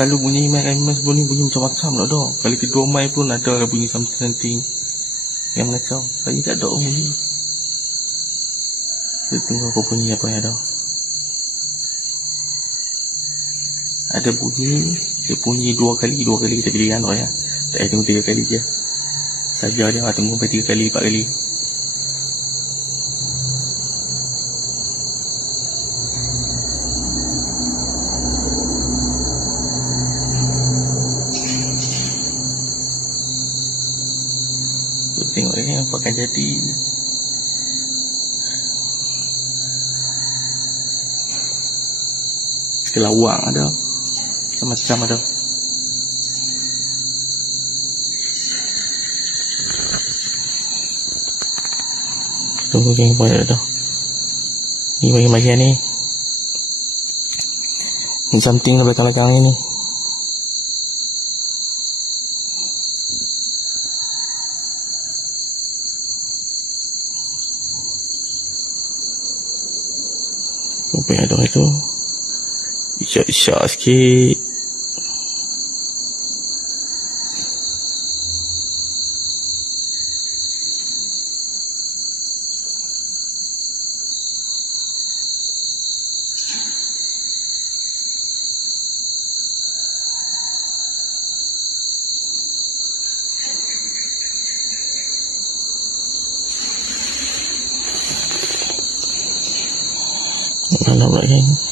Selalu bunyi main sebelum ni bunyi macam-macam lah dah. Kali kedua main pun ada bunyi something yang mengacau. Kali tak ada bunyi. Kita tengok apa bunyi apa yang ada. Ada bunyi, dia bunyi dua kali kita pilih kan ya. Tak payah tunggu 3 kali je. Saja dia tunggu sampai 3 kali, 4 kali. Tengok ni apa akan jadi. Kelawang ada, macam-macam ada. Tunggu yang apa ada. Ni bagian ni. Ni something lah belakang-belakang ni. Apa yang ada itu? Isyak-isyak sikit. Malam lagi.